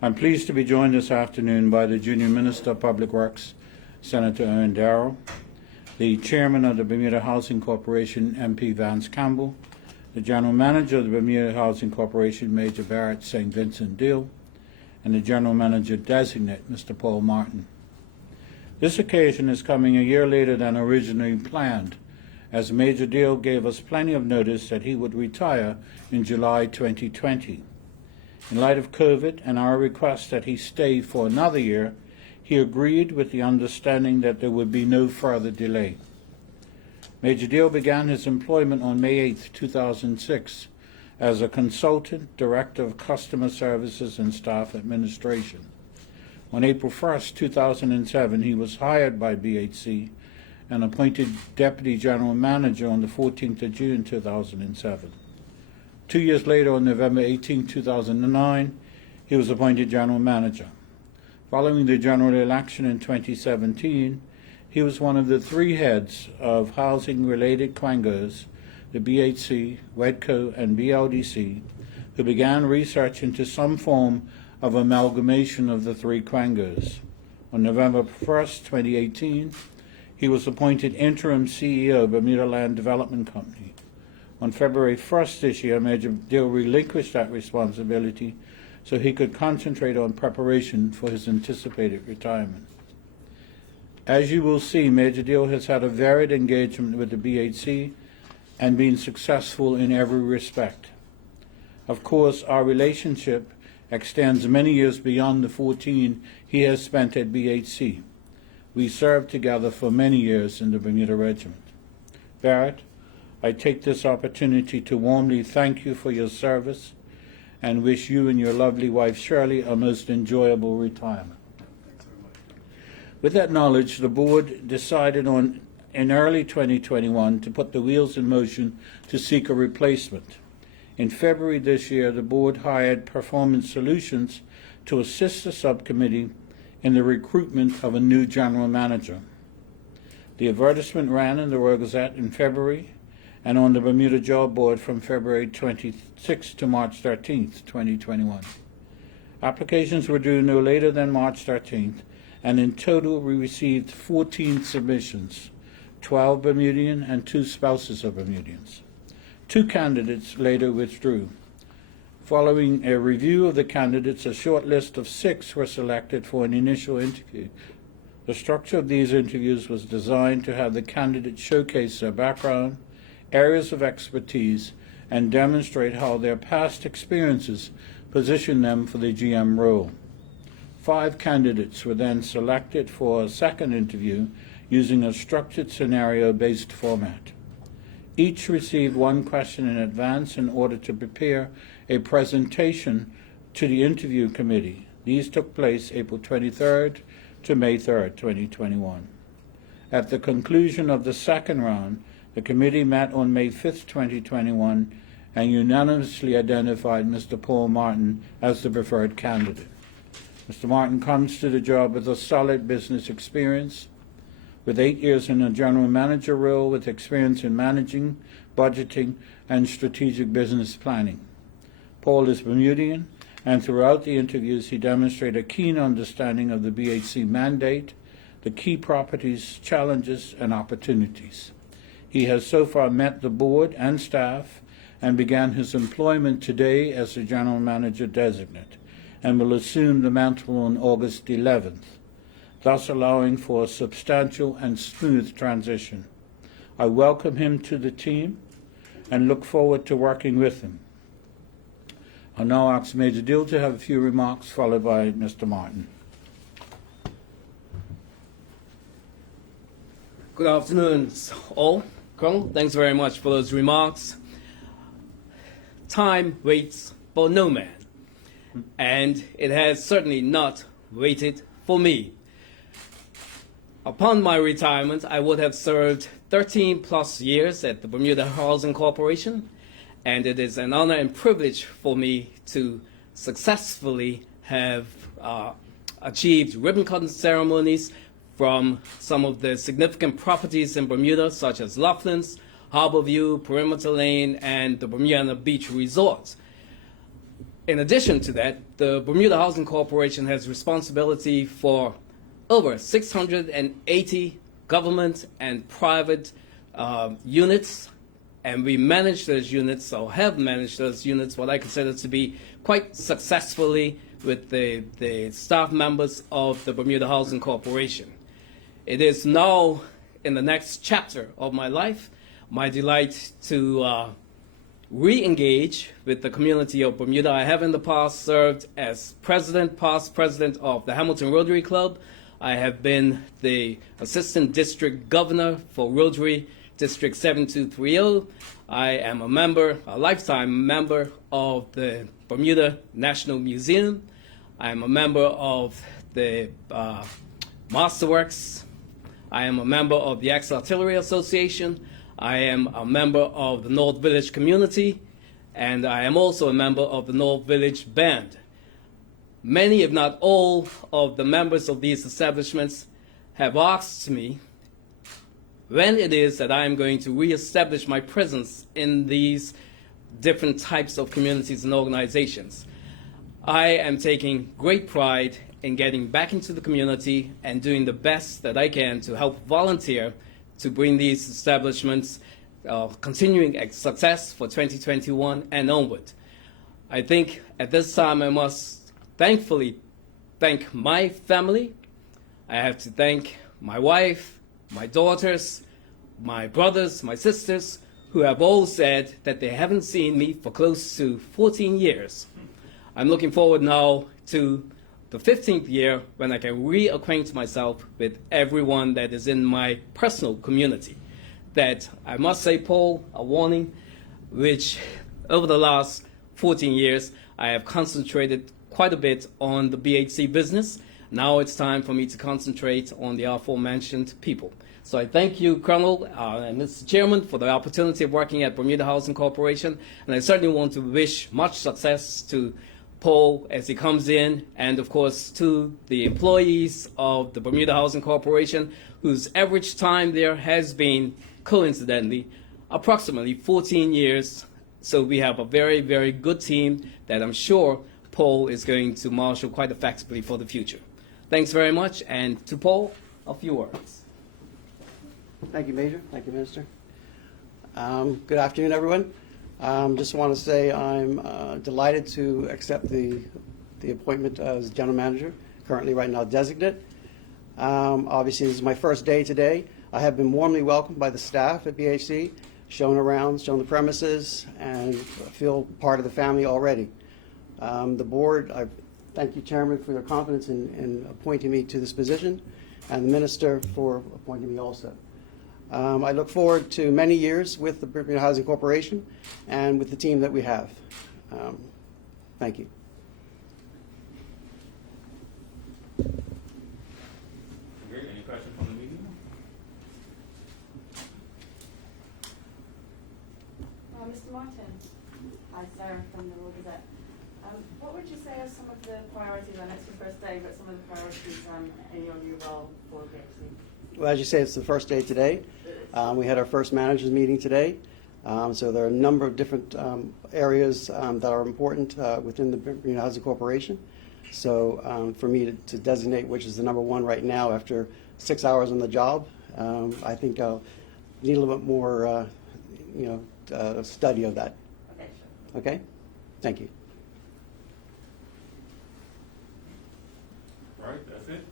I'm pleased to be joined this afternoon by the Junior Minister of Public Works, Senator Aaron Darrell, the Chairman of the Bermuda Housing Corporation, MP Vance Campbell, the General Manager of the Bermuda Housing Corporation, Major Barrett St. Vincent Deal, and the General Manager Designate, Mr. Paul Martin. This occasion is coming a year later than originally planned, as Major Deal gave us plenty of notice that he would retire in July 2020. In light of COVID and our request that he stay for another year, he agreed with the understanding that there would be no further delay. Major Deal began his employment on May 8, 2006, as a consultant director of customer services and staff administration. On April 1, 2007, he was hired by BHC and appointed Deputy General Manager on the 14th of June 2007. 2 years later, on November 18, 2009, he was appointed General Manager. Following the general election in 2017, he was one of the three heads of housing-related quangos, the BHC, WEDCO, and BLDC, who began research into some form of amalgamation of the three quangos. On November 1, 2018, he was appointed interim CEO of Bermuda Land Development Company. On February 1st this year, Major Deal relinquished that responsibility so he could concentrate on preparation for his anticipated retirement. As you will see, Major Deal has had a varied engagement with the BHC and been successful in every respect. Of course, our relationship extends many years beyond the 14 he has spent at BHC. We served together for many years in the Bermuda Regiment. Barrett, I take this opportunity to warmly thank you for your service and wish you and your lovely wife Shirley a most enjoyable retirement. With that knowledge, the board decided in early 2021 to put the wheels in motion to seek a replacement. In February this year, the board hired Performance Solutions to assist the subcommittee in the recruitment of a new general manager. The advertisement ran in the Royal Gazette in February and on the Bermuda Job Board from February 26 to March 13, 2021. Applications were due no later than March 13th, and in total we received 14 submissions, 12 Bermudian and 2 spouses of Bermudians. 2 candidates later withdrew. Following a review of the candidates, a short list of 6 were selected for an initial interview. The structure of these interviews was designed to have the candidates showcase their background, areas of expertise, and demonstrate how their past experiences position them for the GM role. 5 candidates were then selected for a second interview using a structured scenario-based format. Each received 1 question in advance in order to prepare a presentation to the interview committee. These took place April 23rd to May 3rd, 2021. At the conclusion of the second round, the committee met on May 5th, 2021, and unanimously identified Mr. Paul Martin as the preferred candidate. Mr. Martin comes to the job with a solid business experience, with 8 years in a general manager role with experience in managing, budgeting, and strategic business planning. Paul is Bermudian, and throughout the interviews he demonstrated a keen understanding of the BHC mandate, the key properties, challenges, and opportunities. He has so far met the board and staff and began his employment today as the General Manager Designate and will assume the mantle on August 11th, thus allowing for a substantial and smooth transition. I welcome him to the team and look forward to working with him. I'll now ask Major Deal to have a few remarks, followed by Mr. Martin. Good afternoon, all. Colonel, thanks very much for those remarks. Time waits for no man, and it has certainly not waited for me. Upon my retirement, I would have served 13 plus years at the Bermuda Housing Corporation, and it is an honor and privilege for me to successfully have achieved ribbon-cutting ceremonies from some of the significant properties in Bermuda, such as Loughlin's, Harborview, Perimeter Lane, and the Bermuda Beach Resort. In addition to that, the Bermuda Housing Corporation has responsibility for over 680 government and private units, and we manage those units, or have managed those units, what I consider to be quite successfully with the staff members of the Bermuda Housing Corporation. It is now, in the next chapter of my life, my delight to re-engage with the community of Bermuda. I have in the past served as past president of the Hamilton Rotary Club. I have been the assistant district governor for Rotary District 7230. I am a lifetime member of the Bermuda National Museum. I am a member of the Masterworks. I am a member of the Ex-Artillery Association. I am a member of the North Village community, and I am also a member of the North Village Band. Many, if not all, of the members of these establishments have asked me when it is that I am going to reestablish my presence in these different types of communities and organizations. I am taking great pride in getting back into the community and doing the best that I can to help volunteer to bring these establishments continuing success for 2021 and onward. I think at this time I must thankfully thank my family. I have to thank my wife, my daughters, my brothers, my sisters, who have all said that they haven't seen me for close to 14 years. I'm looking forward now to the 15th year when I can reacquaint myself with everyone that is in my personal community. That, I must say, Paul, a warning, which over the last 14 years, I have concentrated quite a bit on the BHC business. Now it's time for me to concentrate on the aforementioned people. So I thank you, Colonel and Mr. Chairman, for the opportunity of working at Bermuda Housing Corporation, and I certainly want to wish much success to Paul as he comes in, and of course to the employees of the Bermuda Housing Corporation, whose average time there has been, coincidentally, approximately 14 years. So we have a very, very good team that I'm sure Paul is going to marshal quite effectively for the future. Thanks very much, and to Paul, a few words. Thank you, Major. Thank you, Minister. Good afternoon, everyone. Just want to say I'm delighted to accept the appointment as General Manager, currently right now designate. Obviously, this is my first day today. I have been warmly welcomed by the staff at BHC, shown around, shown the premises, and feel part of the family already. The board, I thank you, Chairman, for your confidence in appointing me to this position, and the Minister for appointing me also. I look forward to many years with the Bermuda Housing Corporation and with the team that we have. Thank you. Great. Any questions from the meeting? Mr. Martin. Hi, Sarah from the Royal Gazette. What would you say are some of the priorities, I know it's your first day, but some of the priorities in your new role for BHC? Well, as you say, it's the first day today. We had our first managers meeting today. So there are a number of different areas that are important within the Bermuda Housing Corporation. So for me to designate which is the number one right now after 6 hours on the job, I think I'll need a little bit more study of that. Okay, sure. Okay? Thank you. All right, that's it.